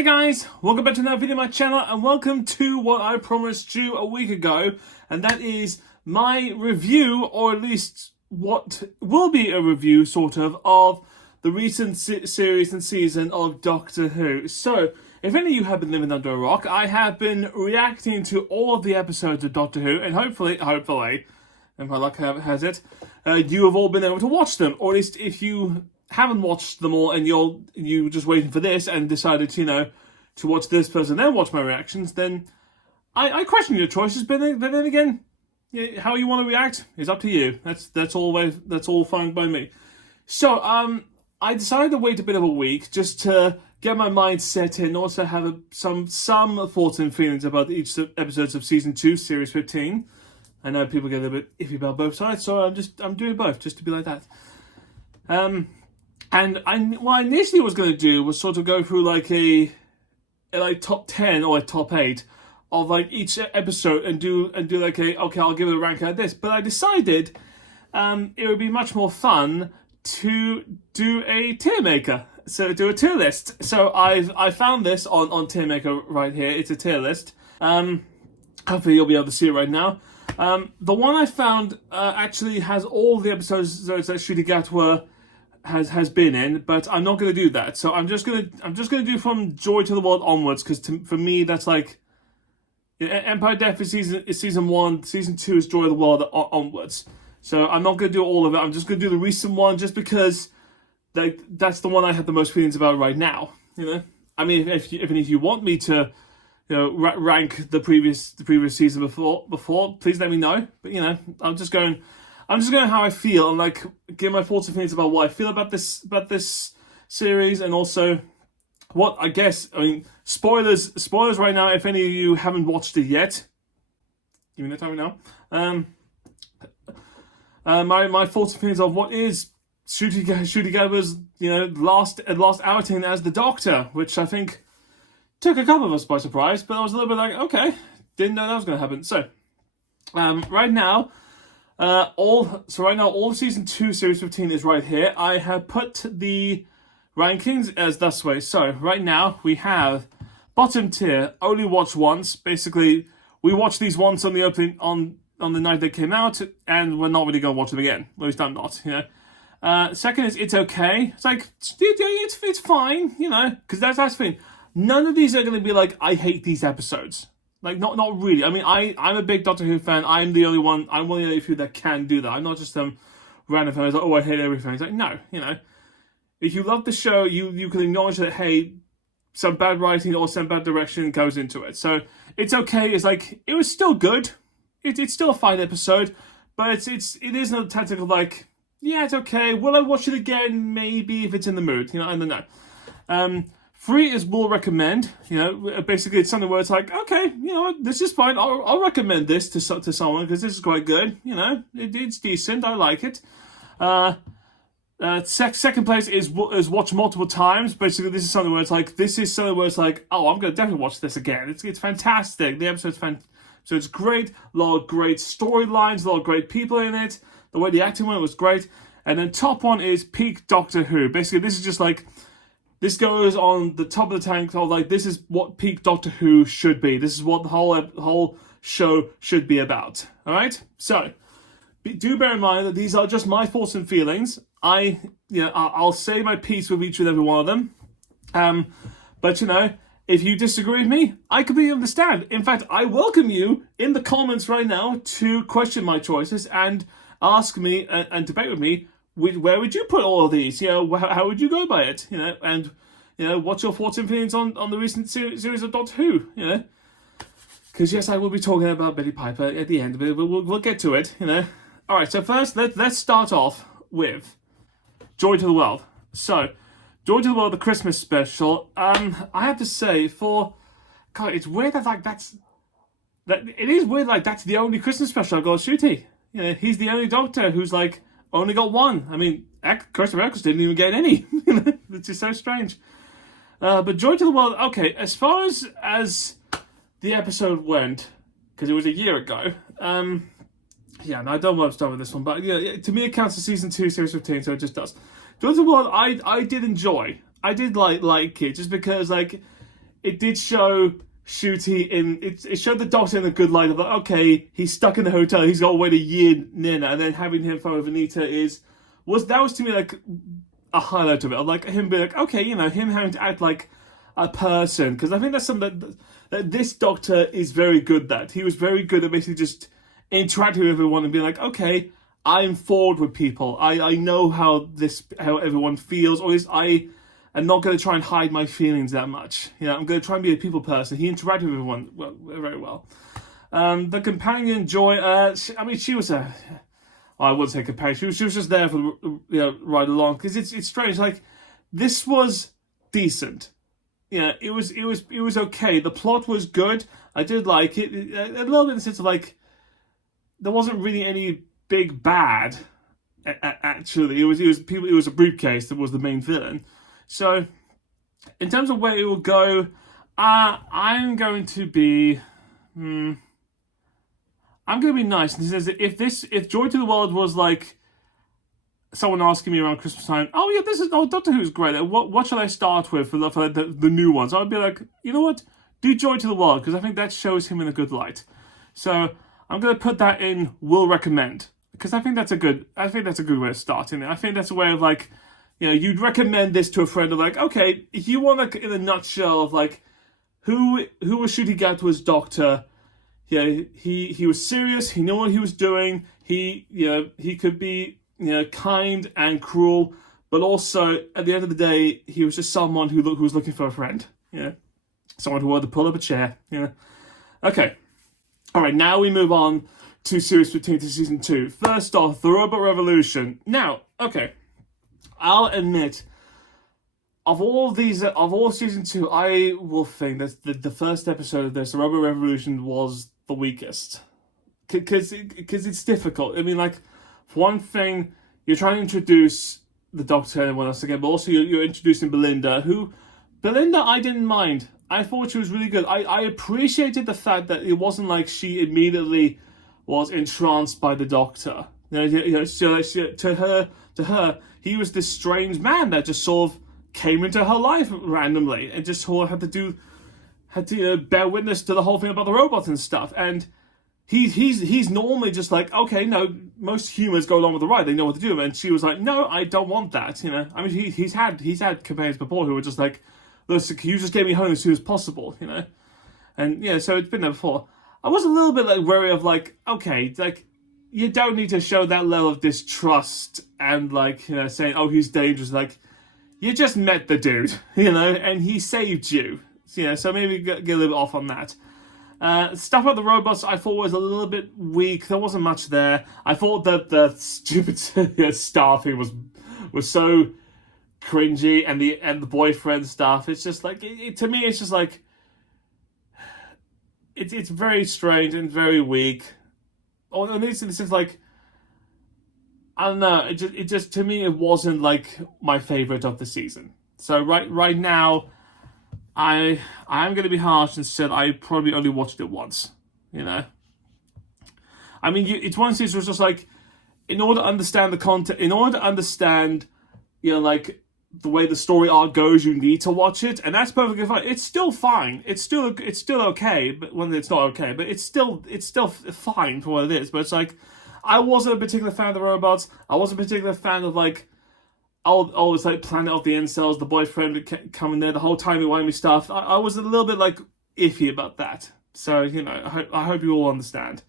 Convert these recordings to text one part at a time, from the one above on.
Hey guys, welcome back to another video on my channel and welcome to what I promised you a week ago, and that is my review, or at least what will be a review sort of the recent series and season of Doctor Who. So, if any of you have been living under a rock, I have been reacting to all of the episodes of Doctor Who, and hopefully, and my luck has it, you have all been able to watch them, or at least if you haven't watched them all and you just waiting for this and decided to watch this person then watch my reactions, then I question your choices, but then again, how you want to react is up to you. That's all fine by me. So I decided to wait a bit of a week just to get my mind set in, also have some thoughts and feelings about each episodes of season 2, series 15. I know people get a bit iffy about both sides, so I'm doing both just to be like that. And what I initially was going to do was sort of go through like a top 10 or a top 8 of like each episode and do like I'll give it a rank out of this. But I decided it would be much more fun to do a tier maker. So do a tier list. So I found this on tier maker right here. It's a tier list. Hopefully you'll be able to see it right now. The one I found actually has all the episodes that Ncuti Gatwa has been in, but I'm not going to do that. So I'm just gonna do from Joy to the World onwards, because for me that's like Empire Death is season 1, season 2 is Joy of the World onwards. So I'm not going to do all of it. I'm just going to do the recent one, just because that's the one I have the most feelings about right now. I mean, if you want me to rank the previous season before, please let me know. But I'm just going how I feel and like give my thoughts and feelings about what I feel about this series, and also what I spoilers right now. If any of you haven't watched it yet, give me the time now. My thoughts and feelings of what is Ncuti Gatwa's last outing as the Doctor, which I think took a couple of us by surprise, but I was a little bit like, okay, didn't know that was going to happen. So right now. All of season 2, series 15 is right here. I have put the rankings as this way. So right now we have bottom tier, only watch once. Basically, we watched these once on the opening on the night they came out, and we're not really gonna watch them again. At least I'm not. Second is it's okay. It's like it's fine, because that's the thing. None of these are gonna be like I hate these episodes. Like, not really. I mean, I'm a big Doctor Who fan. I'm one of the only few that can do that. I'm not just some random fan who's like, oh, I hate everything. It's like, no, if you love the show, you can acknowledge that, hey, some bad writing or some bad direction goes into it. So it's okay. It's like, it was still good. It's still a fine episode, but it isn't a tactical like, yeah, it's okay. Will I watch it again? Maybe if it's in the mood. I don't know. 3 is will recommend. Basically it's something where it's like, okay, this is fine. I'll recommend this to someone because this is quite good. It's decent. I like it. Second place is watch multiple times. Basically, this is something where it's like, oh, I'm gonna definitely watch this again. It's fantastic. The episode's so it's great. A lot of great storylines. A lot of great people in it. The way the acting went was great. And then top one is peak Doctor Who. Basically, this is just like. This goes on the top of the tank of like, this is what peak Doctor Who should be. This is what the whole show should be about. All right? So, do bear in mind that these are just my thoughts and feelings. I'll say my piece with each and every one of them. But if you disagree with me, I completely understand. In fact, I welcome you in the comments right now to question my choices and ask me and debate with me. Where would you put all of these? How would you go by it? And what's your thoughts and feelings on the recent series of Doctor Who? Because yes, I will be talking about Billie Piper at the end, but we'll get to it. All right. So first, let's start off with Joy to the World. So, Joy to the World, the Christmas special. I have to say, it's weird that it is weird that's the only Christmas special I've got Ncuti. He's the only Doctor who's like. Only got one. I mean, Christopher Eccleston didn't even get any. It's just so strange. But Joy to the World, okay, as far as the episode went, because it was a year ago, I don't want to start with this one, but to me it counts as season 2, series 15, so it just does. Joy to the World, I did enjoy. I did like it, just because, it did show Shooty it showed the Doctor in a good light of like, okay, he's stuck in the hotel, he's got to wait a year near now, and then having him follow Venita was to me like a highlight of it. Of like him being like, okay, him having to act like a person, because I think that's something that this Doctor is very good at. He was very good at basically just interacting with everyone and being like, okay, I'm forward with people. I know how everyone feels, or at least I am not going to try and hide my feelings that much. I'm going to try and be a people person. He interacted with everyone very well. The companion Joy, she was I wouldn't say companion. She was just there for right along, because it's strange. Like, this was decent. It was okay. The plot was good. I did like it a little bit in the sense of like there wasn't really any big bad. Actually, it was a briefcase that was the main villain. So, in terms of where it will go, I'm going to be. I'm going to be nice. And says if Joy to the World was like someone asking me around Christmas time, oh yeah, Doctor Who's great. What should I start with for the new ones? I'd be like, you know what, do Joy to the World, because I think that shows him in a good light. So I'm going to put that in will recommend, because I think that's a good way of starting it. I think that's a way of like, you'd recommend this to a friend of like, okay, if you want like in a nutshell of like who was Ncuti Gatwa as Doctor. He was serious. He knew what he was doing. He could be kind and cruel, but also at the end of the day, he was just someone who was looking for a friend. Someone who wanted to pull up a chair. Okay. All right. Now we move on to Series 15 to Season 2. First off, the Robot Revolution. Now, okay, I'll admit, of all Season 2, I will think that the first episode of this, the Robot Revolution, was the weakest. Because it's difficult. I mean, like, for one thing, you're trying to introduce the Doctor and everyone else again, but also you're introducing Belinda, I didn't mind. I thought she was really good. I appreciated the fact that it wasn't like she immediately was entranced by the Doctor. To her, he was this strange man that just sort of came into her life randomly and just sort of had to bear witness to the whole thing about the robots and stuff. And he's normally just like, okay, no, most humans go along with the ride, they know what to do. And she was like, no, I don't want that. I mean, he's had companions before who were just like, listen, can you just get me home as soon as possible? And so it's been there before. I was a little bit like wary of like, okay, like, you don't need to show that level of distrust and like, saying, oh, he's dangerous. Like, you just met the dude, and he saved you. So maybe get a little bit off on that. Stuff about the robots I thought was a little bit weak. There wasn't much there. I thought that the stupid staffing was so cringy, and the boyfriend stuff. It's just like to me. It's just like it's very strange and very weak. Or at least in the sense like, I don't know. It just to me it wasn't like my favorite of the season. So right now, I am going to be harsh and said I probably only watched it once. I mean, it's one season where it's just like, in order to understand the content, in order to understand, like the way the story arc goes, you need to watch it, and that's perfectly fine. It's still fine. It's still okay, but when it's not okay, but it's still fine for what it is. But it's like, I wasn't a particular fan of the robots. I wasn't a particular fan of like, it's like Planet of the Incels, the boyfriend coming there the whole time he me stuff. I was a little bit like iffy about that. So I hope you all understand.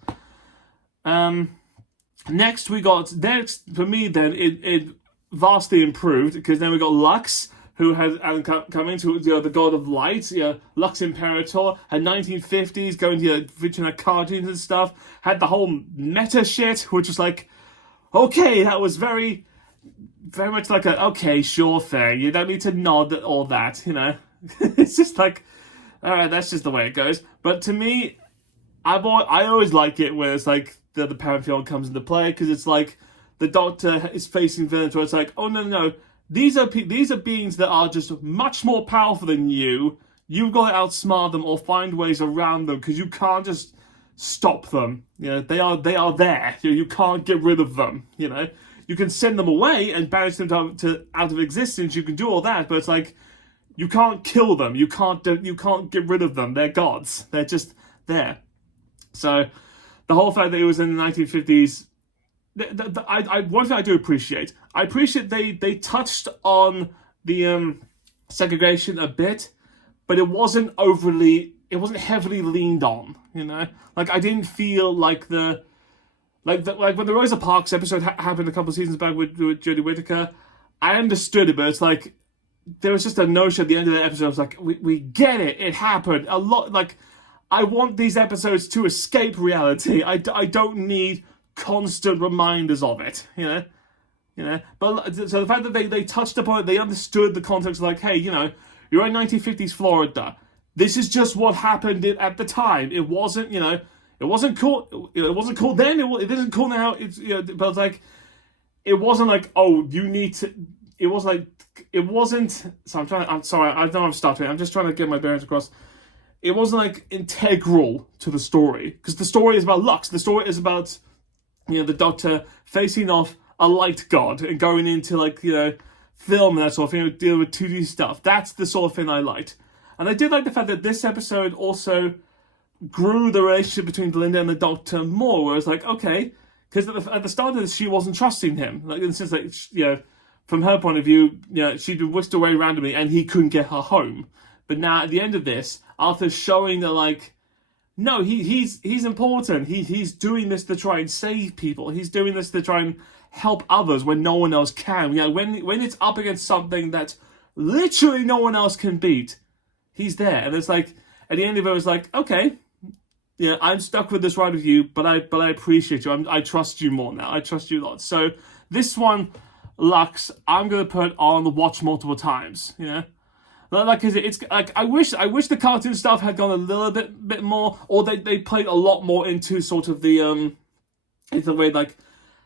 Next for me then it vastly improved, because then we got Lux, who had come into the god of light. Lux Imperator, had 1950s, going to featuring cartoons and stuff. Had the whole meta shit, which was like, okay, that was very much like okay, sure thing. You don't need to nod at all that, It's just like, all right, that's just the way it goes. But to me, I always like it when it's like the Pantheon comes into play, because it's like the Doctor is facing villains where it's like, oh no, these are beings that are just much more powerful than you. You've got to outsmart them or find ways around them, because you can't just stop them. They are there. You can't get rid of them. You can send them away and banish them to out of existence. You can do all that, but it's like, you can't kill them. You can't get rid of them. They're gods. They're just there. So the whole fact that it was in the 1950s, one thing I do appreciate. I appreciate they touched on the segregation a bit, but it wasn't heavily leaned on. Like I didn't feel like when the Rosa Parks episode happened a couple of seasons back with Jodie Whittaker, I understood it, but it's like there was just a notion at the end of the episode. I was like, we get it. It happened a lot. Like I want these episodes to escape reality. I don't need constant reminders of it. But so the fact that they touched upon it, they understood the context. Like, hey, you're in 1950s Florida. This is just what happened at the time. It wasn't, it wasn't cool. It wasn't cool then. It isn't cool now. It's, but it's like, it wasn't like, oh, you need to. It was like, it wasn't. So I'm sorry. I know I'm stuttering. I'm just trying to get my bearings across. It wasn't like integral to the story, because the story is about Lux. The story is about, the Doctor facing off a light god and going into film and that sort of thing, dealing with 2D stuff. That's the sort of thing I liked. And I did like the fact that this episode also grew the relationship between Belinda and the Doctor more, where it's like, okay, because at the start of this, she wasn't trusting him. Like, in the sense that, from her point of view, she'd been whisked away randomly and he couldn't get her home. But now, at the end of this, Arthur's showing that, no, he's important. He's doing this to try and save people. He's doing this to try and help others when no one else can. When it's up against something that literally no one else can beat, he's there. And it's like, at the end of it, was like, okay, I'm stuck with this ride with you, but I appreciate you. I trust you more now. I trust you a lot. So this one, Lux, I'm gonna put on the watch multiple times. Like, it's like I wish the cartoon stuff had gone a little bit more, or they played a lot more into sort of the into the way like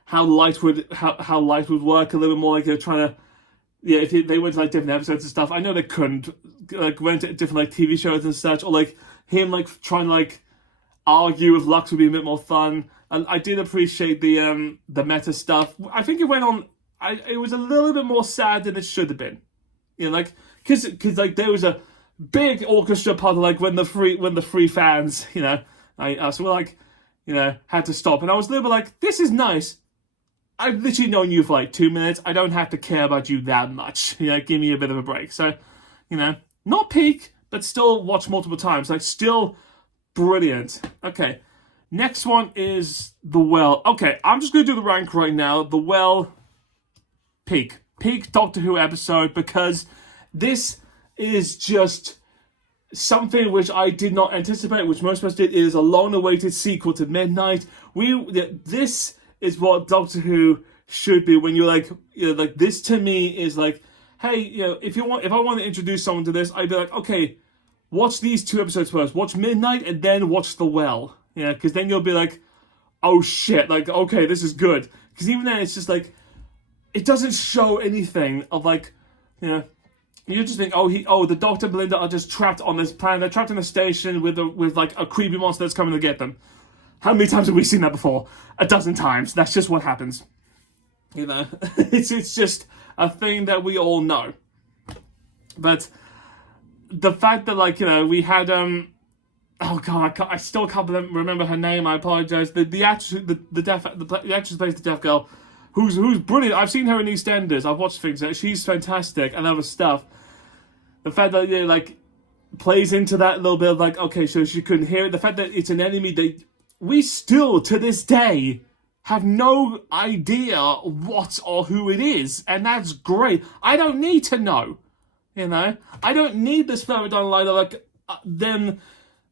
how light would work a little bit more. Like they're trying to, if they went to different episodes and stuff. I know they couldn't went to different TV shows and such, or him trying to argue with Lux would be a bit more fun. And I did appreciate the meta stuff. I think it went on. It was a little bit more sad than it should have been. Because there was a big orchestra part of when the free fans had to stop, and I was a little bit this is nice. I've literally known you for 2 minutes. I don't have to care about you that much. Give me a bit of a break. So, not peak, but still watch multiple times. Still brilliant. Okay, next one is The Well. Okay, I'm just gonna do the rank right now. The Well, peak Doctor Who episode, because this is just something which I did not anticipate, which most of us did. It is a long-awaited sequel to Midnight. This is what Doctor Who should be. When you're this to me is hey, if I want to introduce someone to this, I'd be okay, watch these 2 episodes first. Watch Midnight and then watch The Well. Because then you'll be oh shit, okay, this is good. Because even then, it's just it doesn't show anything of you just think, the Doctor and Belinda are just trapped on this planet. They're trapped in a station with a creepy monster that's coming to get them. How many times have we seen that before? 12 times. That's just what happens. It's just a thing that we all know. But the fact that we had oh god, I still can't remember her name. I apologize. The actress, the actress who plays the deaf girl, who's brilliant. I've seen her in EastEnders. I've watched things. She's fantastic and other stuff. The fact that plays into that little bit of okay, so she couldn't hear it. The fact that it's an enemy that we still to this day have no idea what or who it is, and that's great. I don't need to know. I don't need this further down the line. Then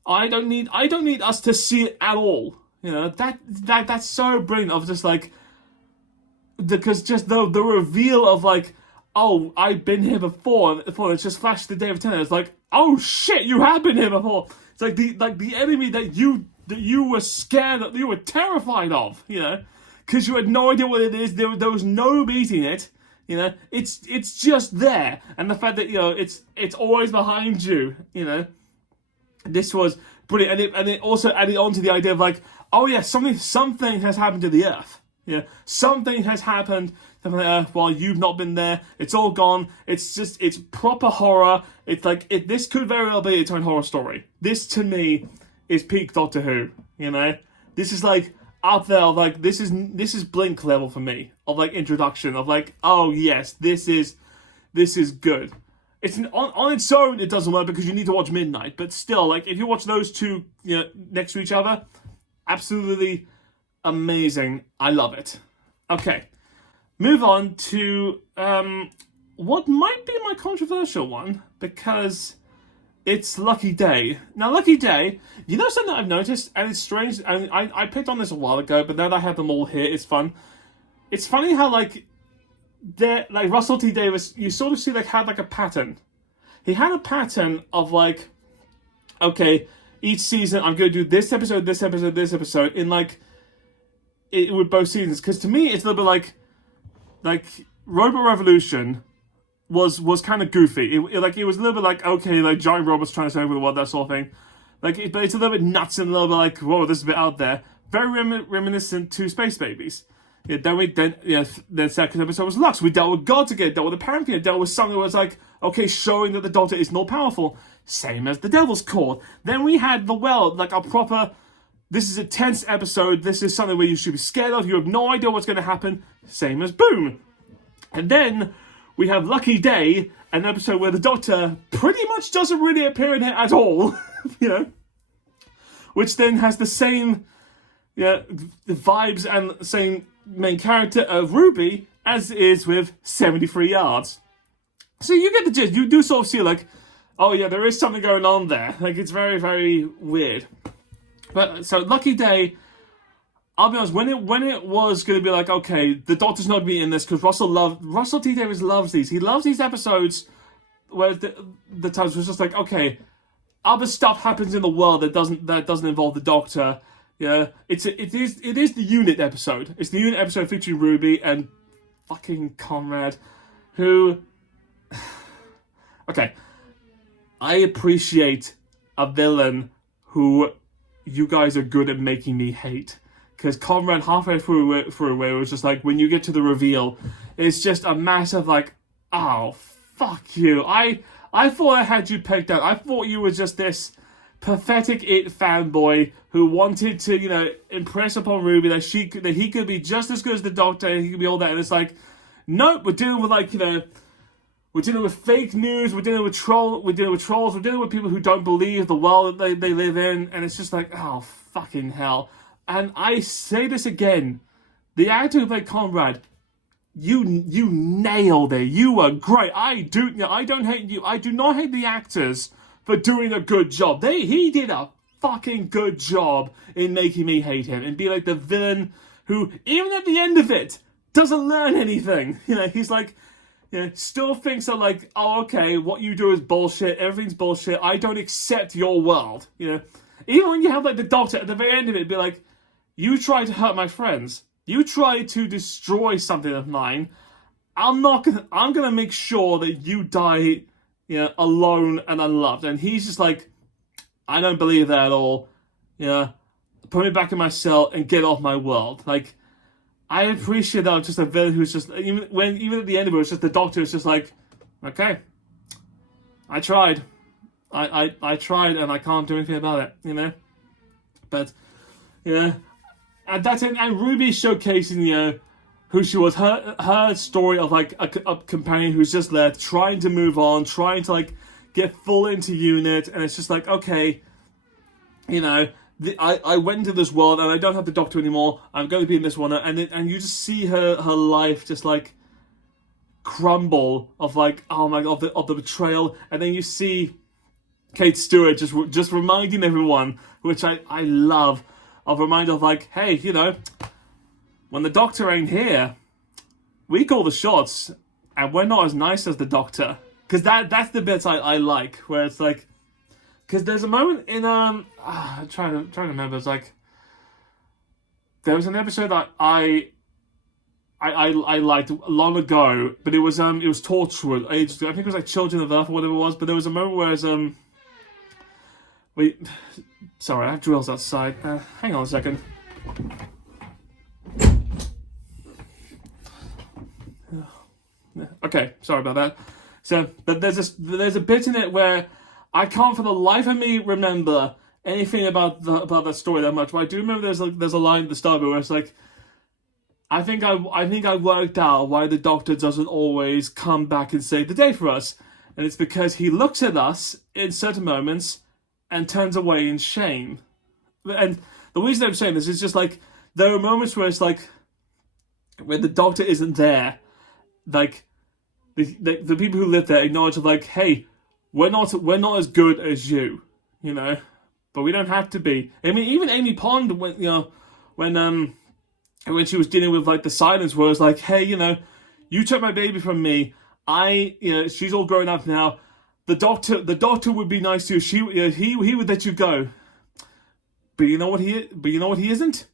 I don't need us to see it at all. That's so brilliant. Of just because just the reveal of oh, I've been here before, and it's just flashed to David Tennant. It's oh shit, you have been here before. It's the enemy that you were scared of, you were terrified of, because you had no idea what it is. There was no beating it. It's just there, and the fact that it's always behind you. This was brilliant, and it also added on to the idea of oh yeah, something has happened to the Earth. Yeah, something has happened while you've not been there. It's all gone. It's proper horror. It's like, this could very well be its own horror story. This, to me, is peak Doctor Who, you know? This is like, up there, like, this is Blink level for me, of like, introduction, of like, oh yes, this is good. It's on its own, it doesn't work because you need to watch Midnight, but still, like, if you watch those two, you know, next to each other, absolutely amazing. I love it. Okay, move on to what might be my controversial one, because it's Lucky Day. Now, Lucky Day, you know something I've noticed, and it's strange, and I picked on this a while ago, but now that I have them all here, it's fun. It's funny how, like Russell T Davies, you sort of see, like, had, like, a pattern. He had a pattern of, like, okay, each season I'm going to do this episode, this episode, this episode, in, like, it with both seasons. Because to me, it's a little bit like Robot Revolution was kind of goofy. It was a little bit like, okay, like, giant robots trying to take over the world, that sort of thing. Like, but it's a little bit nuts and a little bit like, whoa, this is a bit out there. Very reminiscent to Space Babies. Yeah, the second episode was Lux. We dealt with gods again, dealt with the Pantheon, dealt with something that was like, okay, showing that the Doctor is more powerful. Same as the Devil's Court. Then we had The Well, like a proper, this is a tense episode, this is something where you should be scared of, you have no idea what's going to happen. Same as Boom. And then we have Lucky Day, an episode where the Doctor pretty much doesn't really appear in it at all, you know, which then has the same, the vibes and the same main character of Ruby as is with 73 Yards. So you get the gist. You do sort of see, like, oh yeah, there is something going on there. Like, it's very, very weird. But so Lucky Day, I'll be honest, when it was going to be like, okay, the Doctor's not going to be in this because Russell T Davies loves these. He loves these episodes where the times was just like, okay, other stuff happens in the world that doesn't involve the Doctor. Yeah, it is the unit episode. It's the unit episode featuring Ruby and fucking Conrad, who. Okay, I appreciate a villain who you guys are good at making me hate. Because Conrad, halfway through it was just like, when you get to the reveal, it's just a massive like, oh, fuck you. I thought I had you pegged out. I thought you were just this pathetic It fanboy who wanted to, you know, impress upon Ruby that he could be just as good as the Doctor, he could be all that, and it's like, nope, we're dealing with, like, you know, we're dealing with fake news, we're dealing with trolls, we're dealing with people who don't believe the world that they live in, and it's just like, oh, fucking hell. And I say this again, the actor who played Conrad, you nailed it. You were great. I don't hate you. I do not hate the actors for doing a good job. He did a fucking good job in making me hate him and be like the villain who, even at the end of it, doesn't learn anything. You know, he's like, you know, still thinks that, like, oh, okay, what you do is bullshit, everything's bullshit, I don't accept your world. You know, even when you have, like, the Doctor at the very end of it, be like, you try to hurt my friends, you try to destroy something of mine, I'm gonna make sure that you die, you know, alone and unloved. And he's just like, I don't believe that at all. You know, put me back in my cell and get off my world. Like, I appreciate that just a villain who's just, even at the end of it, it's just the Doctor is just like, okay, I tried. I tried and I can't do anything about it, you know? But, yeah. And that's it. And Ruby showcasing, you know, who she was, her story of, like, a companion who's just there trying to move on, trying to, like, get full into unit, and it's just like, okay, you know, I went into this world and I don't have the Doctor anymore, I'm going to be in this one, and you just see her life just, like, crumble of, like, oh my god, of the betrayal, and then you see Kate Stewart just reminding everyone, which I love, of a reminder of, like, hey, you know, when the Doctor ain't here, we call the shots, and we're not as nice as the Doctor. Because that's the bits I like, where it's like, because there's a moment in I'm trying to remember. It's like there was an episode that I liked long ago, but it was Torchwood ages ago. I think it was like Children of Earth or whatever it was. But there was a moment where sorry, I have drills outside. Hang on a second. Sorry about that. So, but there's a bit in it where I can't for the life of me remember anything about that story that much. But I do remember there's a line at the start where it's like, I think I worked out why the Doctor doesn't always come back and save the day for us, and it's because he looks at us in certain moments and turns away in shame. And the reason I'm saying this is just like there are moments where it's like when the Doctor isn't there, like the people who live there acknowledge like, hey, we're not as good as you, you know, but we don't have to be. I mean, even Amy Pond when she was dealing with like the silence, where it's like, hey, you know, you took my baby from me. She's all grown up now. The doctor would be nice to you. He would let you go. But you know what he isn't?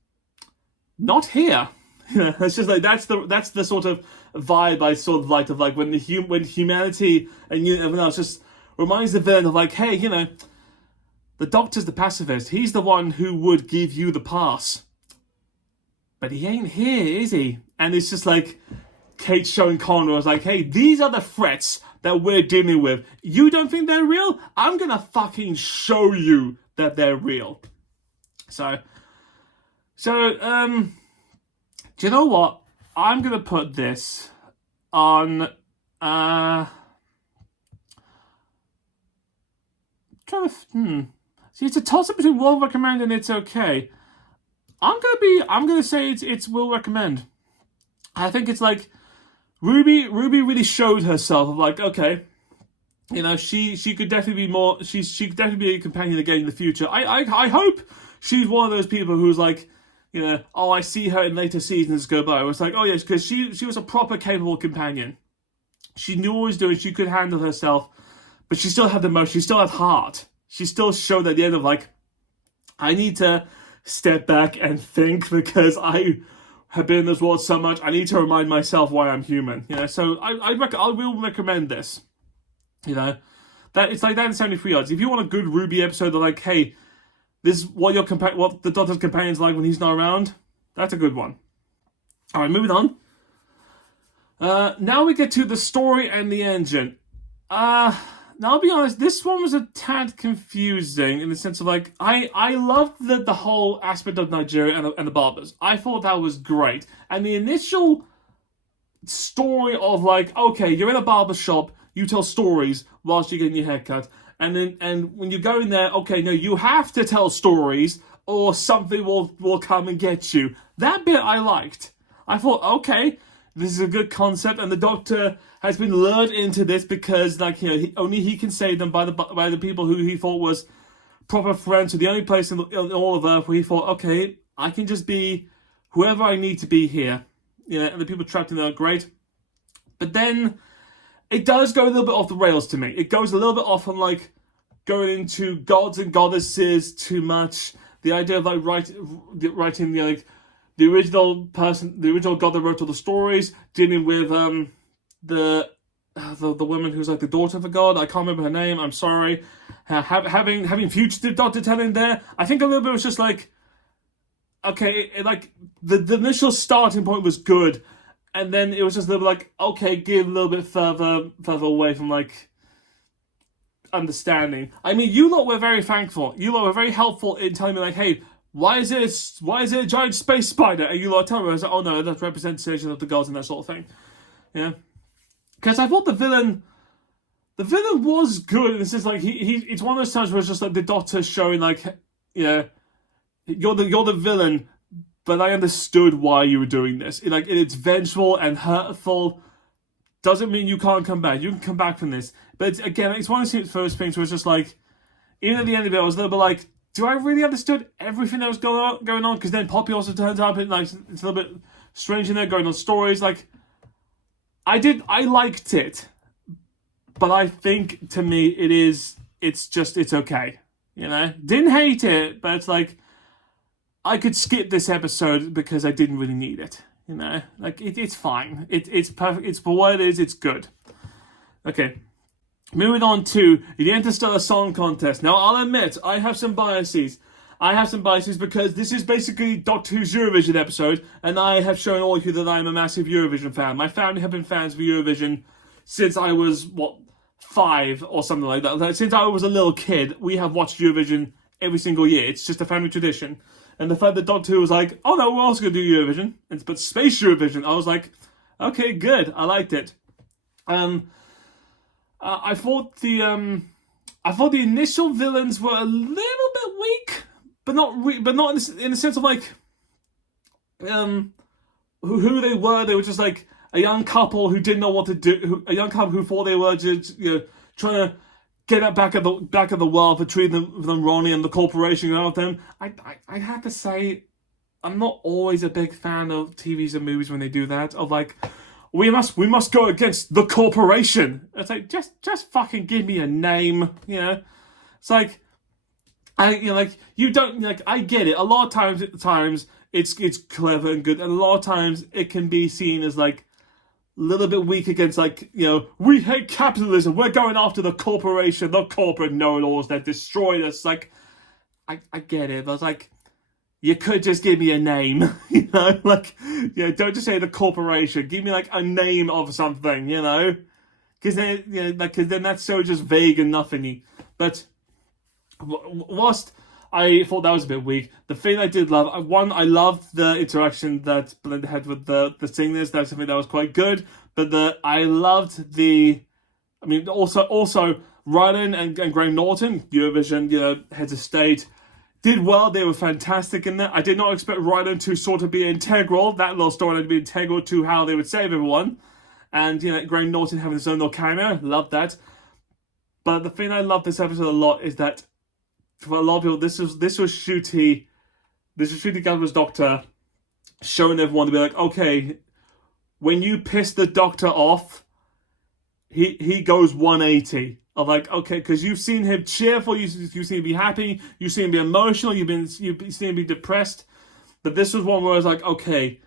Not here. It's just like that's the sort of vibe I sort of liked of like when humanity and everyone else just reminds the villain of like, hey, you know, the Doctor's the pacifist. He's the one who would give you the pass. But he ain't here, is he? And it's just like Kate showing Connor was like, hey, these are the threats that we're dealing with. You don't think they're real? I'm gonna fucking show you that they're real. So, do you know what? I'm gonna put this on. See, it's a toss up between will recommend and it's okay. I'm gonna say it's will recommend. I think it's like Ruby really showed herself of like, okay, you know, she could definitely be more. She could definitely be a companion again in the future. I hope she's one of those people who's like, you know, oh, I see her in later seasons go by. It's like, oh yes, because she was a proper capable companion. She knew what she was doing. She could handle herself, but she still had the emotion. She still had heart. She still showed at the end of like, I need to step back and think because I have been in this world so much. I need to remind myself why I'm human. You know, so I will recommend this. You know, that it's like that in 73 yards. If you want a good Ruby episode, they're like, hey, this is what what the Doctor's companion's like when he's not around. That's a good one. All right, moving on. Now we get to the story and the engine. Now I'll be honest, this one was a tad confusing in the sense of like, I loved the whole aspect of Nigeria and the barbers. I thought that was great. And the initial story of like, okay, you're in a barber shop, you tell stories whilst you're getting your haircut. And when you go in there, okay, no, you have to tell stories or something will come and get you. That bit I liked. I thought, okay, this is a good concept, and the Doctor has been lured into this because, like, you know, only he can save them by the people who he thought was proper friends. So the only place in all of Earth where he thought, okay, I can just be whoever I need to be here. Yeah, and the people trapped in there are great. But then it does go a little bit off the rails to me. It goes a little bit off on like going into gods and goddesses too much. The idea of like writing the original god that wrote all the stories, dealing with the woman who's like the daughter of a god. I can't remember her name. I'm sorry. Having fugitive Doctor telling there. I think a little bit was just like, okay, like the initial starting point was good, and then it was just a little bit like, okay, get a little bit further away from like understanding. I mean, you lot were very thankful. You lot were very helpful in telling me like, hey, why is it a giant space spider? And you lot tell me, I was like, oh no, that's representation of the gods and that sort of thing. Yeah, because I thought the villain was good in the sense like it's one of those times where it's just like the Doctor showing like, you know, you're the villain, but I understood why you were doing this. It's vengeful and hurtful. Doesn't mean you can't come back. You can come back from this. But it's one of those first things where it's just like, even at the end of it, I was a little bit like, do I really understood everything that was going on? Because then Poppy also turns up and like it's a little bit strange in there, going on stories. Like, I liked it, but I think to me it's okay. You know, didn't hate it, but it's like I could skip this episode because I didn't really need it. You know, like it's fine. It's perfect. It's for what it is. It's good. Okay. Moving on to the Interstellar Song Contest. Now, I'll admit, I have some biases. Because this is basically Doctor Who's Eurovision episode, and I have shown all of you that I'm a massive Eurovision fan. My family have been fans of Eurovision since I was, 5 or something like that. Like, since I was a little kid, we have watched Eurovision every single year. It's just a family tradition. And the fact that Doctor Who was like, oh no, we're also going to do Eurovision, but Space Eurovision, I was like, okay, good, I liked it. I thought the initial villains were a little bit weak, but not in the sense of like, who they were. They were just like a young couple who didn't know what to do. A young couple who thought they were just trying to get it back of the world for treating them wrongly, and the corporation and all of them. I have to say, I'm not always a big fan of TVs and movies when they do that. Of like, we must go against the corporation. It's like, just fucking give me a name, It's like, you don't, like, I get it. A lot of times it's clever and good, and a lot of times it can be seen as like a little bit weak against, like, we hate capitalism, we're going after the corporation, the corporate know-it-alls that destroyed us. Like, I get it, but it's like, you could just give me a name, like, don't just say the corporation, give me like a name of something, because then, because then that's so just vague and nothingy. But whilst I thought that was a bit weak, the thing I did love, I loved the interaction that Belinda had with the singers. That's something that was quite good. But I loved also Rylan and Graham Norton, Eurovision, heads of state, did well. They were fantastic in that. I did not expect Rylan to sort of be integral, that little storyline to be integral to how they would save everyone. And, Graham Norton having his own little cameo, loved that. But the thing I love this episode a lot is that for a lot of people, this was Ncuti Gatwa's Doctor showing everyone to be like, okay, when you piss the Doctor off, he goes 180 of like, okay, because you've seen him cheerful, you've seen him be happy, you've seen him be emotional, you've seen him be depressed, but this was one where I was like, okay,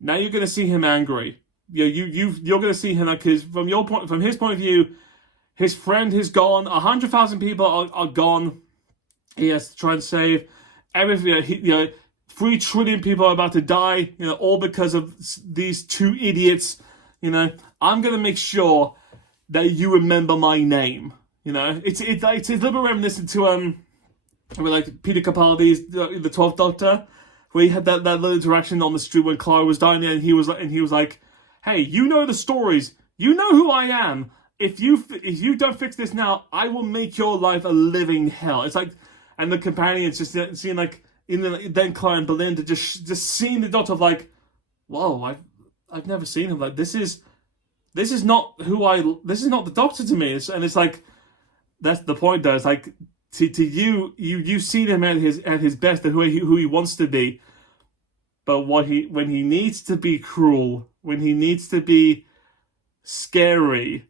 now you're going to see him angry. You're going to see him like, because from his point of view, his friend has gone, 100,000 people are gone. He has to try and save everything. 3 trillion people are about to die, all because of these 2 idiots. I'm going to make sure that you remember my name. It's a little bit reminiscent to like Peter Capaldi's the 12th Doctor, where he had that little interaction on the street when Clara was dying, and he was like, hey, you know the stories, you know who I am. If you don't fix this now, I will make your life a living hell. It's like, and the companions just seeing like then Clara and Belinda just seeing the Doctor of like, whoa, I've never seen him. Like, this is not this is not the Doctor to me. And it's like, that's the point though. It's like, to you've seen him at his best, who he wants to be, but when he needs to be cruel, when he needs to be scary,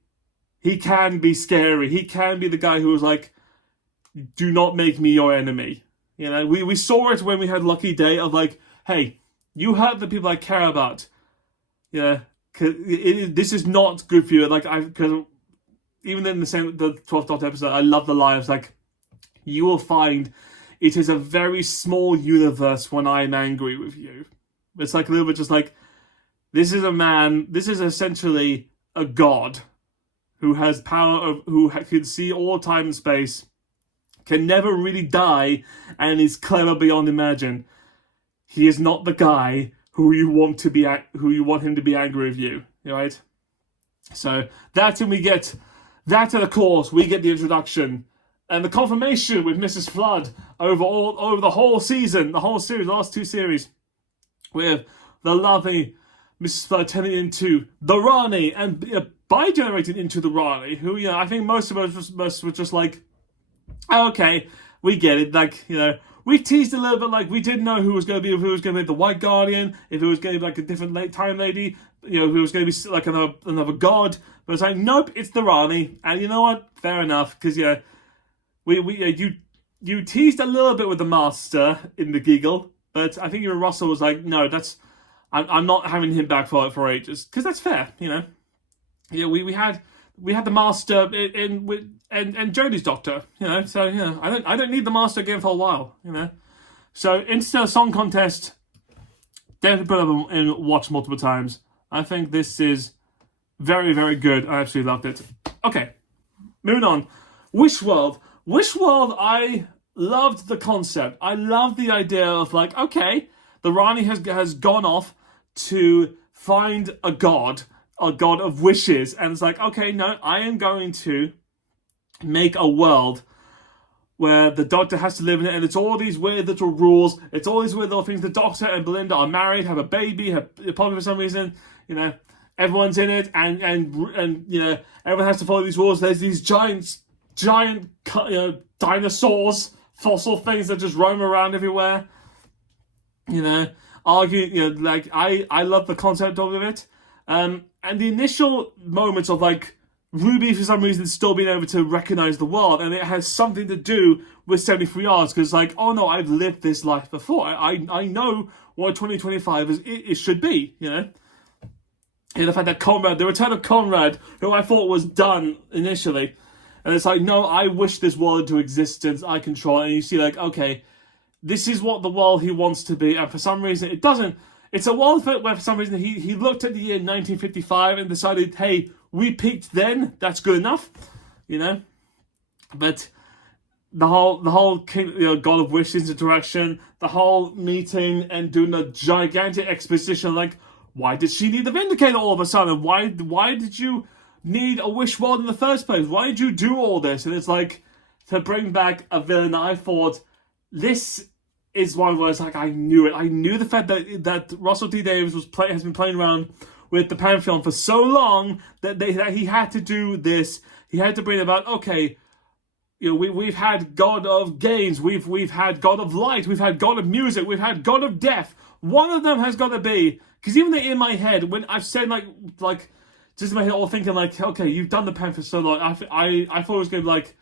he can be scary. He can be the guy who was like, do not make me your enemy. We saw it when we had Lucky Day of like, hey, you hurt the people I care about. Cause this is not good for you. Like, because even in the 12th Doctor episode, I love the line. It's like, you will find it is a very small universe when I am angry with you. It's like a little bit just like, this is a man, this is essentially a god who has power, who can see all time and space, can never really die, and is clever beyond imagine. He is not the guy who you want him to be angry with you, right? So that's when we get that, and of course we get the introduction and the confirmation with Mrs. Flood over the whole season, the whole series, the last 2 series, with the lovely Mrs. Flood turning into the Rani and bi-generating into the Rani, who I think most of us were just like, oh, okay, we get it. Like, we teased a little bit, like, we didn't know who was going to be the White Guardian, if it was going to be like a different time lady, if it was going to be like another god. But it's like, nope, it's the Rani. And you know what? Fair enough, because you teased a little bit with the Master in the giggle, but I think even Russell was like, no, I'm not having him back for ages, because that's fair, we had the Master and Jodie's Doctor, so I don't need the Master again for a while, So Interstellar Song Contest, definitely put up and watch multiple times. I think this is Very, very good. I absolutely loved it. Okay, moving on. Wish World. Wish World, I loved the concept. I loved the idea of like, okay, the Rani has gone off to find a god of wishes, and it's like, okay, no, I am going to make a world where the Doctor has to live in it, and it's all these weird little rules. It's all these weird little things. The Doctor and Belinda are married, have a baby, probably for some reason, everyone's in it, and everyone has to follow these rules. There's these giant dinosaurs, fossil things that just roam around everywhere. Arguing, I love the concept of it. And the initial moments of like Ruby for some reason still being able to recognize the world, and it has something to do with 73 hours, because like, oh no, I've lived this life before. I know what 2025 it should be, And the fact that Conrad, the return of Conrad, who I thought was done initially, and it's like, no, I wish this world into existence, I control it, and you see like, okay, this is what the world he wants to be, and for some reason it doesn't. It's a world where for some reason he looked at the year 1955 and decided, hey, we peaked then, that's good enough, But the whole King, God of Wishes interaction, the whole meeting and doing a gigantic exposition, like, why did she need the Vindicator all of a sudden? Why did you need a wish world in the first place? Why did you do all this? And it's like, to bring back a villain that I thought, this is one where it's like, I knew it. I knew the fact that Russell T Davies has been playing around with the Pantheon for so long that he had to do this. He had to bring about, okay, we've had God of Games, we've had God of Light, we've had God of Music, we've had God of Death. One of them has got to be, because even in my head, when I've said like just in my head, all thinking like, okay, you've done the Pantheon so long. I thought it was going to be like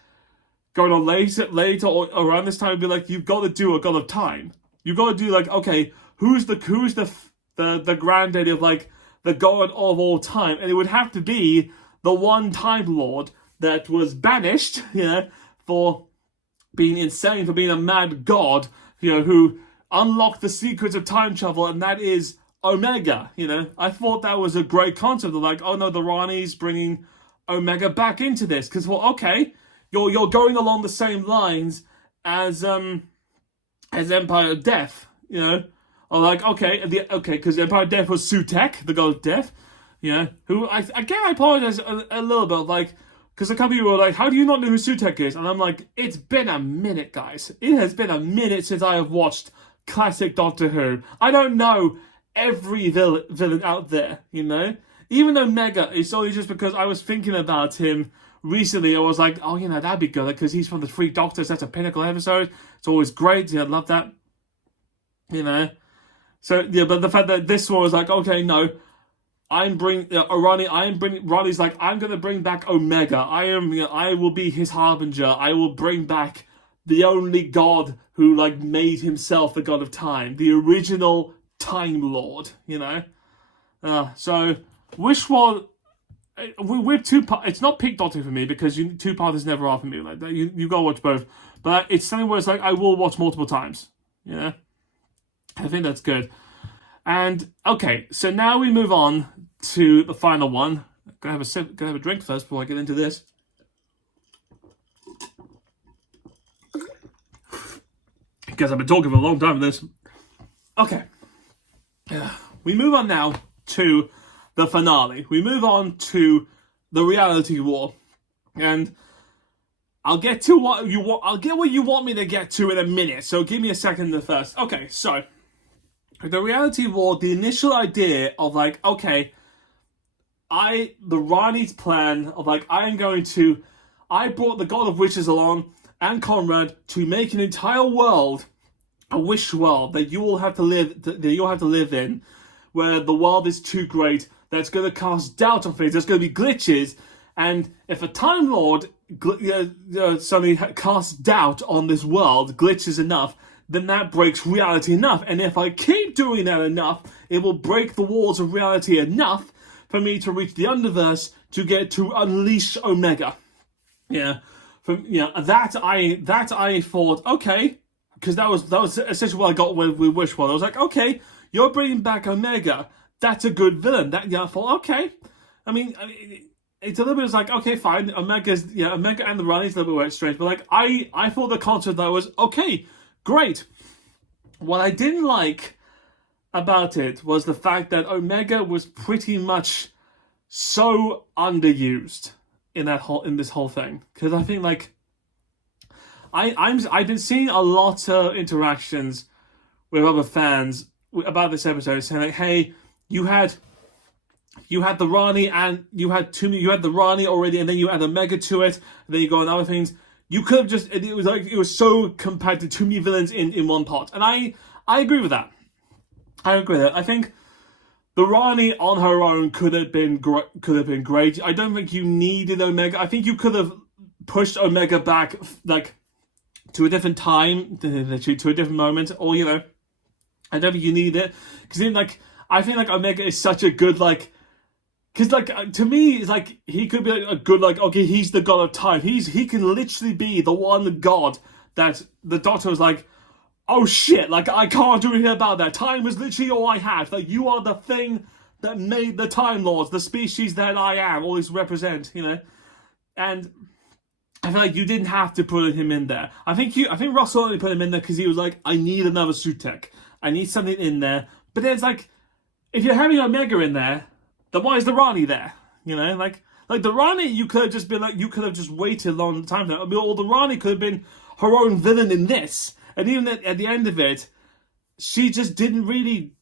going on later or around this time. It'd be like, you've got to do a God of Time. You've got to do like, okay, who's the granddaddy of like the God of all time, and it would have to be the one Time Lord that was banished, for being insane, for being a mad god, who unlocked the secrets of time travel, and that is Omega. I thought that was a great concept. Of like, oh no, the Rani's bringing Omega back into this, because okay, you're going along the same lines as Empire of Death, Or like, okay, because Empire of Death was Sutekh, the god of death, who I apologize a little bit, like, because a couple of people were like, how do you not know who Sutekh is? And I'm like, it's been a minute, guys. It has been a minute since I have watched classic Doctor Who. I don't know every villain out there, Even Omega, it's only just because I was thinking about him recently. I was like, oh, that'd be good, because he's from the Three Doctors. That's a pinnacle episode. It's always great. I love that. So yeah, but the fact that this one was like, okay, no, Ronnie's like, I'm gonna bring back Omega. I will be his harbinger. I will bring back the only god who like made himself the god of time, the original Time Lord. So Wish World, we're it's not peak Doctor for me, because two parters never are for me. Like you gotta watch both, but it's something where it's like I will watch multiple times. I think that's good. And okay, so now we move on to the final one. Gonna have a sip, gonna have a drink first before I get into this. Because I've been talking for a long time on this. Okay. We move on now to the finale. We move on to the reality war. And I'll get to what you want. I'll get what you want me to get to in a minute. So give me a second to first. Okay, so the reality war, the initial idea of like, okay, the Rani's plan of like, I brought the God of Wishes along and Conrad to make an entire world, a wish world that you all have to live in, where the world is too great, that's going to cast doubt on things, there's going to be glitches, and if a Time Lord suddenly casts doubt on this world, glitches enough, then that breaks reality enough. And if I keep doing that enough, it will break the walls of reality enough for me to reach the Underverse to get to unleash Omega. That I thought, okay, because that was essentially what I got with Wish World. I was like, okay, you're bringing back Omega. That's a good villain. I thought, okay, it's a little bit like, okay, fine, Omega and the Rani's a little bit strange, but like I thought the concept that was okay, great. What I didn't like about it was the fact that Omega was pretty much so underused in this whole thing, because I think like I've been seeing a lot of interactions with other fans about this episode saying like, hey, you had the Rani and you had the Rani already, and then you add Omega to it, and then you go on other things. You could have just, it was so compacted, too many villains in one pot. And I agree with that. I think the Rani on her own could have been great. I don't think you needed Omega. I think you could have pushed Omega back like to a different time, to a different moment, or I don't think you need it, because I think like Omega is such a good like. Because, like, to me, it's like, he could be like a good, like, okay, he's the god of time. He can literally be the one god that the Doctor was like, oh shit, like, I can't do anything about that. Time is literally all I have. Like, you are the thing that made the Time Lords, the species that I am, always represent, And I feel like you didn't have to put him in there. I think Russell only put him in there because he was like, I need another Sutekh. I need something in there. But then it's like, if you're having Omega in there, then why is the Rani there? Like the Rani, you could have just been like, you could have just waited a long time. Or the Rani could have been her own villain in this, and even at the end of it, she just didn't really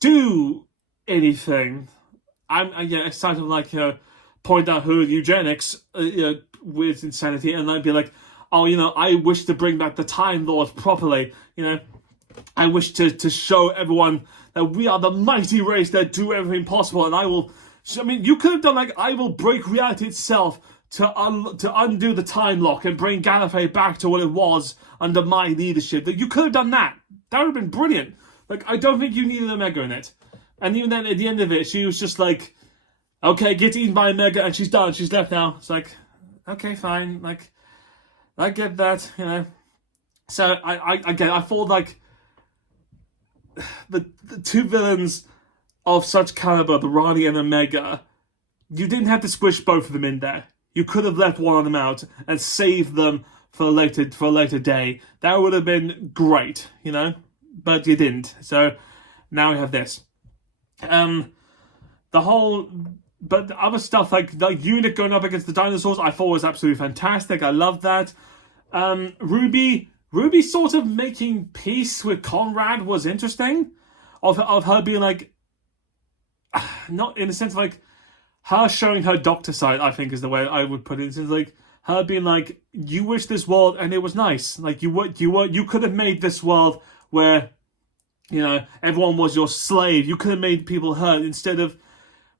do anything. I'm excited to like point out her eugenics, with insanity, and I'd be like, oh, I wish to bring back the Time Lords properly. I wish to show everyone that we are the mighty race that do everything possible, and you could have done like, I will break reality itself to undo the time lock and bring Gallifrey back to what it was under my leadership. That you could have done that. That would have been brilliant. Like, I don't think you needed Omega in it. And even then, at the end of it, she was just like, okay, get eaten by Omega, and she's done. She's left now. It's like, okay, fine. Like, I get that, So I thought like, the two villains of such caliber, the Rani and Omega, you didn't have to squish both of them in there. You could have left one of them out and saved them for a later day. That would have been great, but you didn't. So now we have this. But the other stuff like the unit going up against the dinosaurs, I thought was absolutely fantastic. I loved that. Ruby sort of making peace with Conrad was interesting. Of her being like, not in the sense of like, her showing her Doctor side, I think is the way I would put it. It's like, her being like, you wish this world and it was nice. Like, you could have made this world where, everyone was your slave. You could have made people hurt instead of,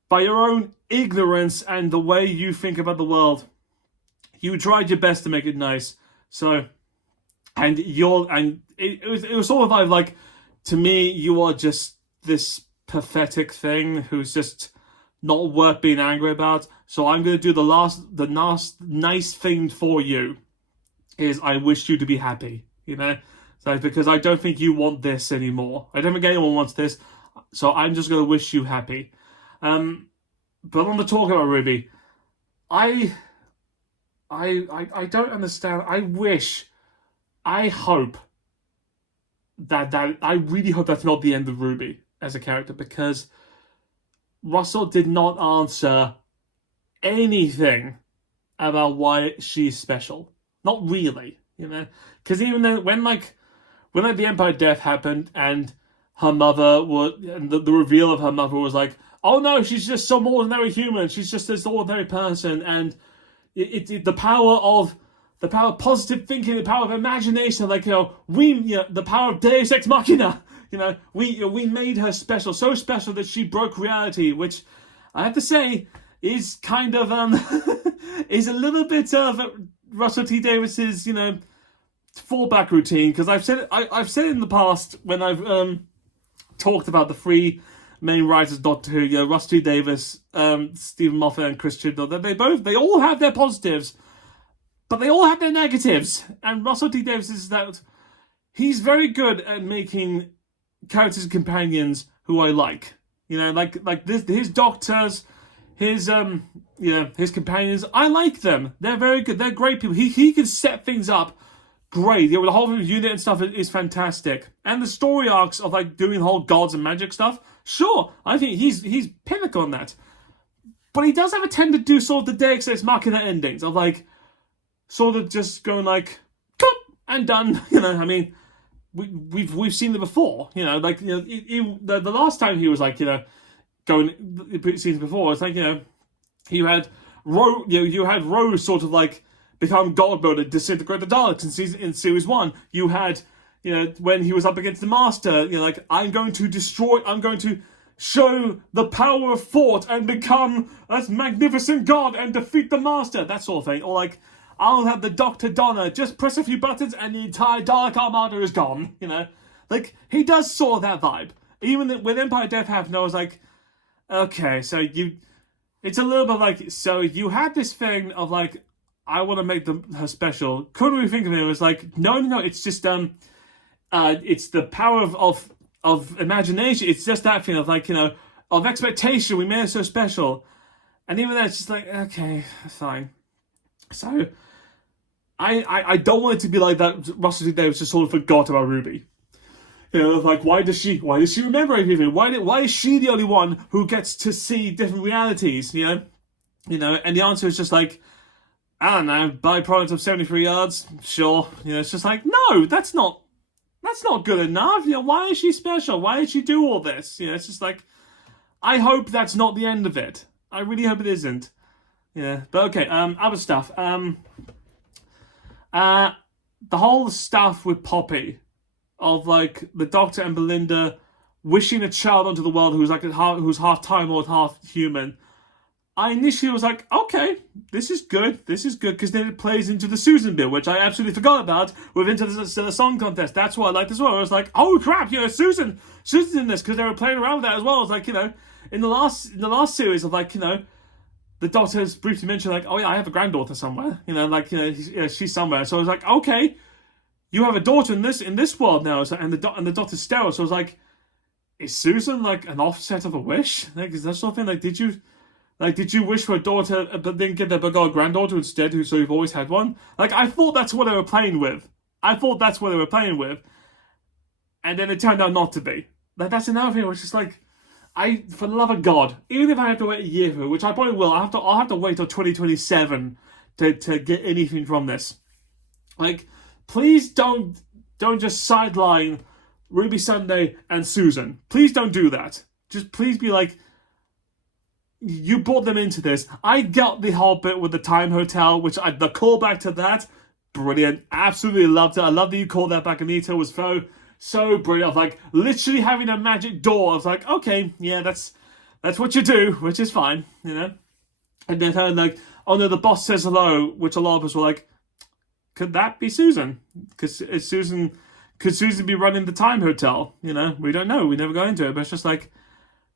by your own ignorance and the way you think about the world, you tried your best to make it nice. So... And it was sort of like, to me, you are just this pathetic thing who's just not worth being angry about. So I'm going to do the last nice thing for you is I wish you to be happy, So because I don't think you want this anymore. I don't think anyone wants this. So I'm just going to wish you happy. But on the talk about Ruby, I don't understand. I hope that I really hope that's not the end of Ruby as a character, because Russell did not answer anything about why she's special. Not really, because even then, when the Empire death happened and her mother and the reveal of her mother was like, oh no, she's just some ordinary human. She's just this ordinary person, and the power of positive thinking, the power of imagination, the power of Deus Ex Machina, we made her special, so special that she broke reality, which I have to say is kind of is a little bit of Russell T Davis's fallback routine, because I've said it in the past when I've talked about the three main writers of Doctor Who, Russell T Davis, Stephen Moffat, and Chris Chibnall, that they all have their positives, but they all have their negatives. And Russell T Davis is that he's very good at making characters and companions who I like. Like this, his doctors, his companions. I like them. They're very good. They're great people. He can set things up great. Yeah, with the whole unit and stuff is fantastic. And the story arcs of like doing the whole gods and magic stuff. Sure, I think he's pinnacle on that. But he does have a tend to do sort of the Deus Ex Machina endings of like sort of just going like cut and done. I mean, we've seen it before. Like the last time he was like going scenes before, it's like you had Rose sort of like become God mode and disintegrate the Daleks in series 1. You had when he was up against the Master, like I'm going to show the power of thought and become a magnificent God and defeat the Master, that sort of thing. Or like, I'll have the Dr. Donner, just press a few buttons and the entire Dalek Armada is gone, Like, he does sort of that vibe. Even with Empire Death happened, I was like, okay, so it's a little bit like, so you had this thing of like, I want to make her special. Couldn't we think of it? It was like, no, it's just, it's the power of imagination. It's just that feeling of like, of expectation. We made her so special. And even then, it's just like, okay, fine. So, I don't want it to be like that. Russell T Davies just sort of forgot about Ruby. Like, why does she remember everything? Why is she the only one who gets to see different realities? And the answer is just like, I don't know, byproduct of 73 yards? Sure. It's just like, no, that's not good enough. Why is she special? Why did she do all this? It's just like, I hope that's not the end of it. I really hope it isn't. Yeah, but okay, other stuff. The whole stuff with Poppy, of like the Doctor and Belinda wishing a child onto the world who's half Time Lord, half human. I initially was like, okay, this is good, because then it plays into the Susan bit, which I absolutely forgot about with Into the Song Contest. That's what I liked as well. I was like, oh crap, Susan's in this, because they were playing around with that as well. It's like, in the last series of like, the Doctor has briefly mentioned like, oh yeah, I have a granddaughter somewhere, she's somewhere. So I was like, okay, you have a daughter in this world now, and the Doctor's sterile. So I was like, is Susan like an offset of a wish? Like, is that something like, did you wish for a daughter, but then get a granddaughter instead, so you've always had one? Like, I thought that's what they were playing with. And then it turned out not to be. Like, that's another thing, which is like, for the love of God, even if I have to wait a year for it, which I probably will, I'll have to wait till 2027 to get anything from this. Like, please don't just sideline Ruby Sunday and Susan. Please don't do that. Just please be like, you brought them into this. I got the whole bit with the Time Hotel, the callback to that, brilliant. Absolutely loved it. I love that you called that back. Anita was so brilliant. Of like literally having a magic door. I was like, okay, yeah, that's what you do, which is fine, And then her like, oh no, the boss says hello, which a lot of us were like, could that be Susan? Could Susan be running the Time Hotel? We don't know. We never got into it, but it's just like,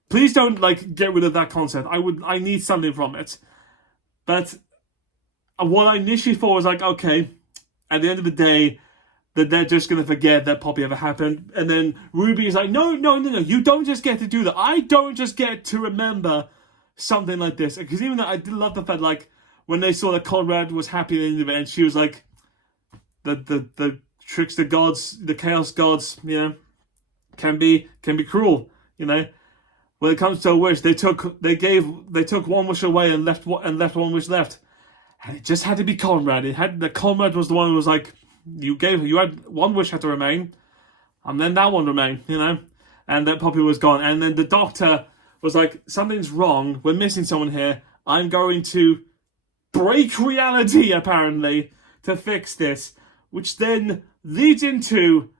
please don't like get rid of that concept. I need something from it. But what I initially thought was like, okay, at the end of the day, that they're just going to forget that Poppy ever happened. And then Ruby is like, no, you don't just get to do that. I don't just get to remember something like this. Because even though I did love the fact, like, when they saw that Conrad was happy at the end of it, and she was like, the trickster gods, the chaos gods, can be cruel, When it comes to a wish, they took one wish away and left one wish left, and it just had to be Conrad. Conrad was the one who was like, you had one wish had to remain, and then that one remained, and then Poppy was gone, and then the Doctor was like, something's wrong. We're missing someone here. I'm going to break reality apparently to fix this, which then leads into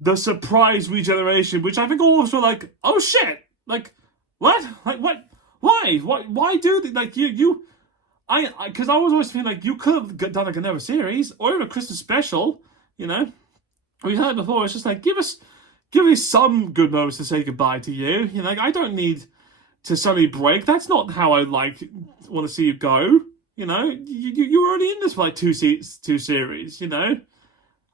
the surprise regeneration, which I think all of us were like, oh shit. Like, what? Like, what? Why? Why do they, like, because I was always feeling like you could have done like another series or even a Christmas special, We heard before. It's just like, give me some good moments to say goodbye to you. Like, I don't need to suddenly break. That's not how I want to see you go. You were already in this for like two series. I mean,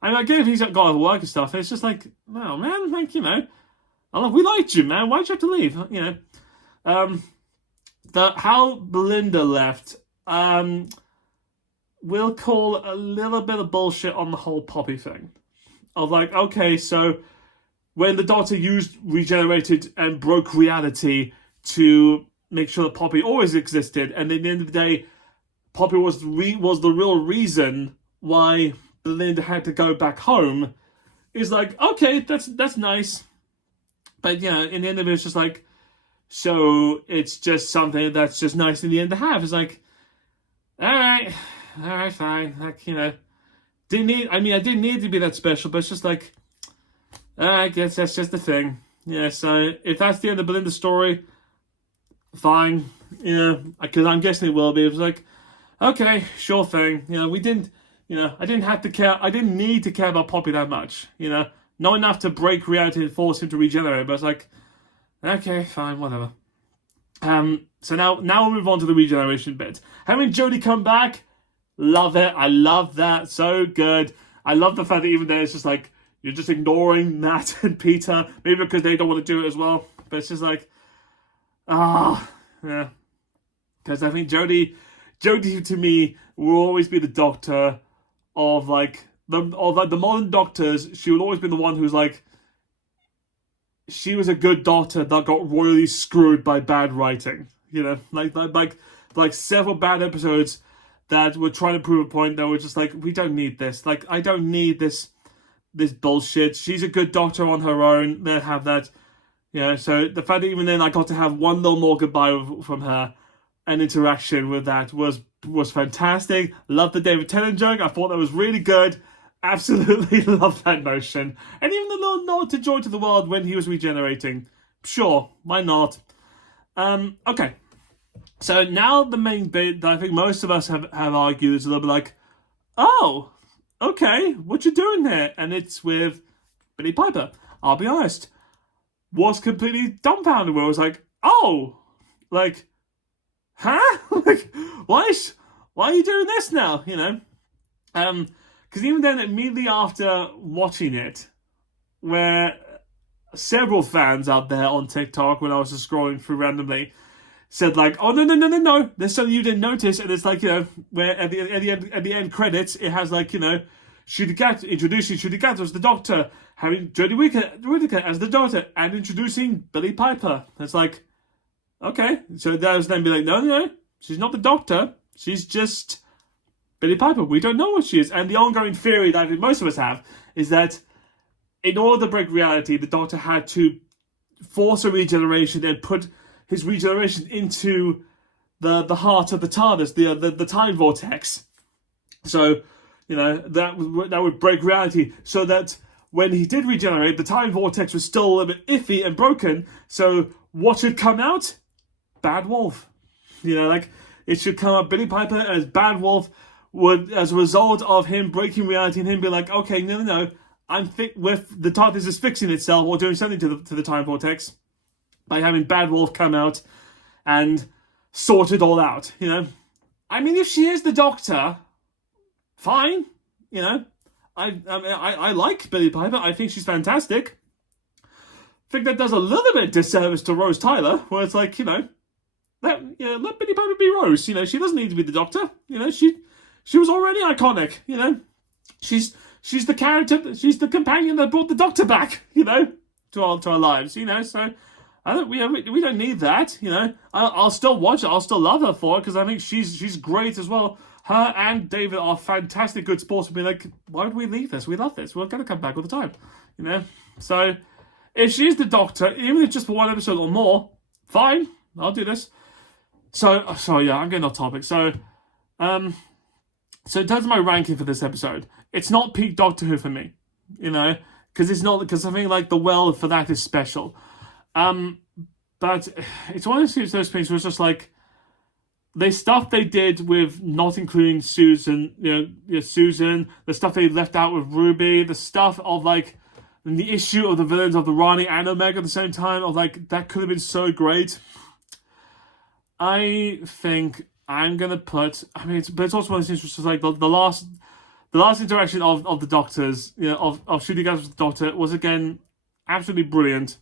I get if he's got all the work and stuff. And it's just like, wow, man, like, we liked you, man. Why'd you have to leave? how Belinda left, we'll call a little bit of bullshit on the whole Poppy thing. Of like, okay, so when the Doctor used regenerated and broke reality to make sure that Poppy always existed, and at the end of the day, Poppy was the real reason why Belinda had to go back home, is like, okay, that's nice. But, you know, in the end of it, it's just like, so it's just something that's just nice in the end to have. It's like, all right, fine. Like, you know, I didn't need to be that special, but it's just like, I guess that's just the thing. Yeah, so if that's the end of Belinda's story, fine. You know, because I'm guessing it will be. It was like, okay, sure thing. You know, I didn't need to care about Poppy that much. You know, not enough to break reality and force him to regenerate, but it's like, okay, fine, whatever. So now we'll move on to the regeneration bit. Having Jodie come back, love it. I love that. So good. I love the fact that even there it's just like, you're just ignoring Matt and Peter, maybe because they don't want to do it as well. But it's just like, yeah. Because I think Jodie to me will always be the Doctor of like the modern Doctors. She will always be the one who's like, she was a good Doctor that got royally screwed by bad writing. You know, like several bad episodes that were trying to prove a point that were just like, we don't need this. Like, I don't need this bullshit. She's a good Doctor on her own. They have that. Yeah, so the fact that even then I got to have one little more goodbye from her, and interaction with that was fantastic. Loved the David Tennant joke. I thought that was really good. Absolutely loved that notion. And even the little nod to Joy to the World when he was regenerating. Sure, why not? Okay. So now the main bit that I think most of us have argued is a little bit like, oh, okay, what you doing there? And it's with Billie Piper. I'll be honest, was completely dumbfounded where I was like, oh, like, huh? Like, why are you doing this now? You know? Because even then, immediately after watching it, where several fans out there on TikTok, when I was just scrolling through randomly, said like, oh no, there's something you didn't notice, and it's like, you know, where at the end credits it has like, you know, introducing Ncuti Gatwa as the Doctor, having Jodie Whittaker as the Doctor, and introducing Billie Piper. It's like, okay, so that was then be like, no, she's not the Doctor, she's just Billie Piper. We don't know what she is. And the ongoing theory that I think most of us have is that in order to break reality, the Doctor had to force a regeneration and put his regeneration into the heart of the TARDIS, the time vortex. So, you know, that would break reality, so that when he did regenerate, the time vortex was still a little bit iffy and broken. So what should come out? Bad Wolf. You know, like, it should come up Billie Piper as Bad Wolf, would, as a result of him breaking reality and him be like, okay, no, with the TARDIS is fixing itself or doing something to the time vortex by having Bad Wolf come out and sort it all out. You know, I mean, if she is the Doctor, fine. You know, I like Billie Piper. I think she's fantastic. I think that does a little bit of disservice to Rose Tyler, where it's like, you know, let Billie Piper be Rose. You know, she doesn't need to be the Doctor. You know, she was already iconic. You know, she's the character, she's the companion that brought the Doctor back. You know, to our lives. You know, so I don't we don't need that. You know, I'll still watch it. I'll still love her for it because I think she's great as well. Her and David are fantastic good sports. Be like, why would we leave this? We love this. We're going to come back all the time. You know, so if she's the Doctor, even if just for one episode or more, fine. I'll do this. So yeah, I'm getting off topic. So in terms of my ranking for this episode, it's not peak Doctor Who for me, you know, because I think like the world for that is special. But it's one of those things where it's just like the stuff they did with not including Susan, Susan, the stuff they left out with Ruby, the stuff of like the issue of the villains of the Rani and Omega at the same time, of like that could have been so great. I think I'm gonna put. I mean, but it's also one of those things which is like the last interaction of the Doctors, you know, of Ncuti Gatwa with the Doctor was again absolutely brilliant,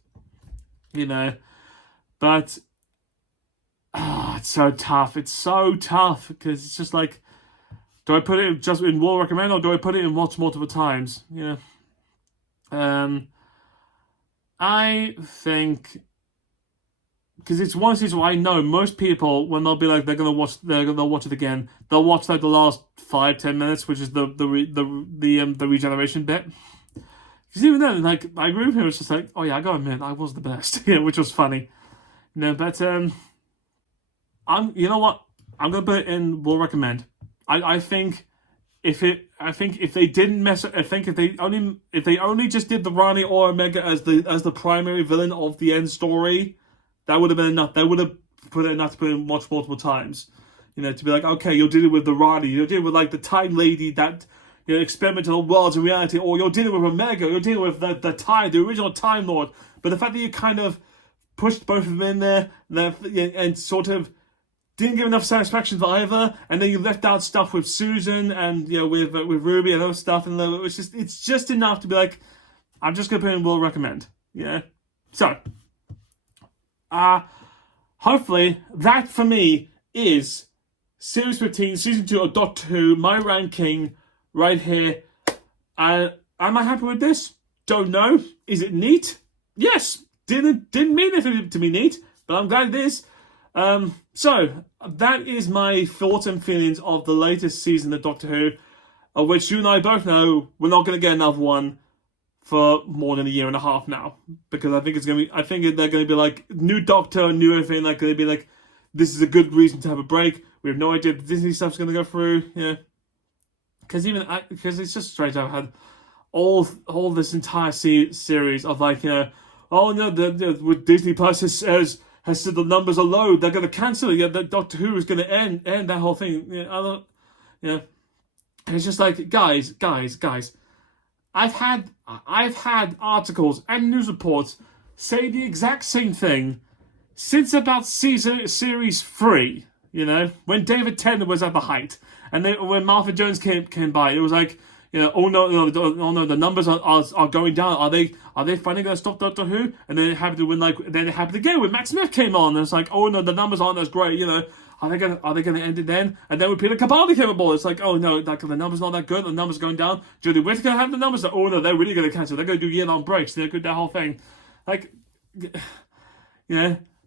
you know. But it's so tough. It's so tough because it's just like, do I put it just in will recommend or do I put it in watch multiple times? Yeah. I think because it's one season where I know most people when they'll be like they'll watch it again. They'll watch like the last 5-10 minutes, which is the regeneration bit. Because even then, like I agree with him, it's just like, oh yeah, I gotta admit, I was the best, yeah, which was funny. But you know what? I'm gonna put it in. Will recommend. I think if they didn't mess, if they only just did the Rani or Omega as the primary villain of the end story, that would have been enough. They would have put it enough to put in watch multiple times. To be like, okay, you'll deal with the Rani, you'll deal with like the Time Lady that experimental worlds in reality, or you're dealing with Omega, you're dealing with the original Time Lord. But the fact that you kind of pushed both of them in there and sort of didn't give enough satisfaction for either, and then you left out stuff with Susan and with Ruby and other stuff, and it's just enough to be like, I'm just gonna put in will recommend. Yeah. So, hopefully that for me is Series 15, Season 2 of Doctor Who, my ranking right here. Am I happy with this? Don't know. Is it neat? Yes. Didn't mean anything to be neat, but I'm glad it is. So that is my thoughts and feelings of the latest season of Doctor Who, of which you and I both know we're not going to get another one for more than a year and a half now, because I think they're going to be like new Doctor, new everything. Like they'll be like, this is a good reason to have a break. We have no idea if the Disney stuff's going to go through. Yeah, because it's just strange. I've had all this entire series of like oh no, with Disney Plus has said the numbers are low. They're going to cancel it. Yeah, that Doctor Who is going to end that whole thing. Yeah, and it's just like guys. I've had articles and news reports say the exact same thing since about series 3. When David Tennant was at the height, and when Martha Jones came by, it was like, oh no, the numbers are going down. Are they finally going to stop Doctor Who? And then it happened again when Matt Smith came on. And it's like, oh no, the numbers aren't as great. Are they gonna end it then? And then when Peter Capaldi came aboard, it's like, oh no, like the numbers not that good. The numbers going down. Jodie Whittaker have the numbers. Oh no, they're really gonna cancel. They're gonna do year-long breaks. They're good. That whole thing, like,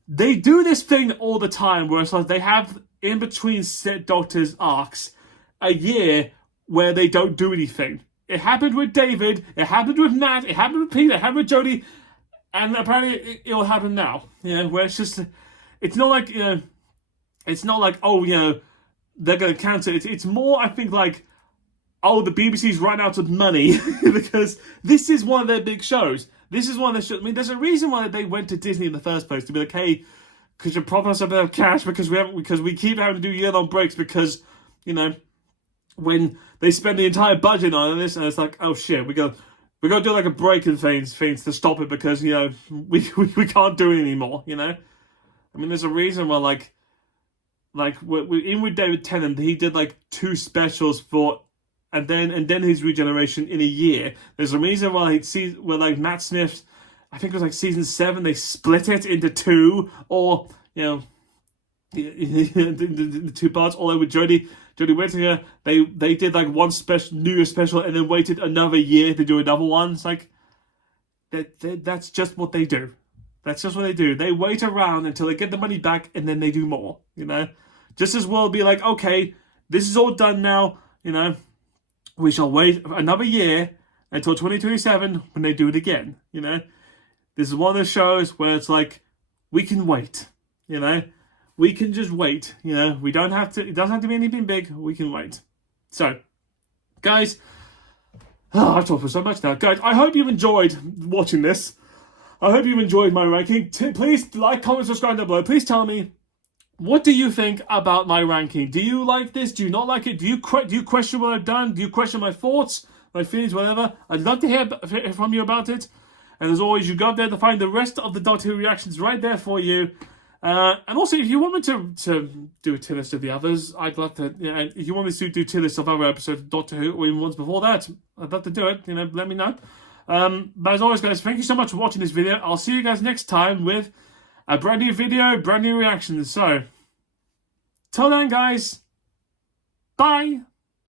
they do this thing all the time where it's like they have in between set Doctors arcs a year where they don't do anything. It happened with David, it happened with Matt, it happened with Peter, it happened with Jodie, and apparently it'll happen now. Where it's just, it's not like, oh, they're going to cancel it. It's more, I think, like, oh, the BBC's run out of money because this is one of their big shows. This is one of their shows. I mean, there's a reason why they went to Disney in the first place, to be like, hey, could you prop us a bit of cash because we keep having to do year-long breaks because, when they spend the entire budget on this, and it's like, oh shit, we got to do like a break and things to stop it because we can't do it anymore. I mean, there's a reason why like in with David Tennant, he did like 2 specials for, and then his regeneration in a year. There's a reason why where like Matt Smith, I think it was like season 7, they split it into 2, or the 2 parts. Although with Jodie Whittaker, they did like one New Year special and then waited another year to do another one. It's like that's just what they do. That's just what they do. They wait around until they get the money back and then they do more. Just as well be like, okay, this is all done now. We shall wait another year until 2027 when they do it again. This is one of those shows where it's like we can wait. We can just wait, we don't have to, it doesn't have to be anything big, we can wait. So, guys, I've talked for so much now. Guys, I hope you've enjoyed watching this. I hope you've enjoyed my ranking. Please like, comment, subscribe down below. Please tell me, what do you think about my ranking? Do you like this? Do you not like it? Do you question what I've done? Do you question my thoughts, my feelings, whatever? I'd love to hear from you about it. And as always, you go up there to find the rest of the Doctor Who reactions right there for you. And also, if you want me to do a tier list of the others, I'd love to. If you want me to do tier list of other episodes of Doctor Who, or even ones before that, I'd love to do it. Let me know. But as always, guys, thank you so much for watching this video. I'll see you guys next time with a brand new video, brand new reactions. So, Till then, guys, bye.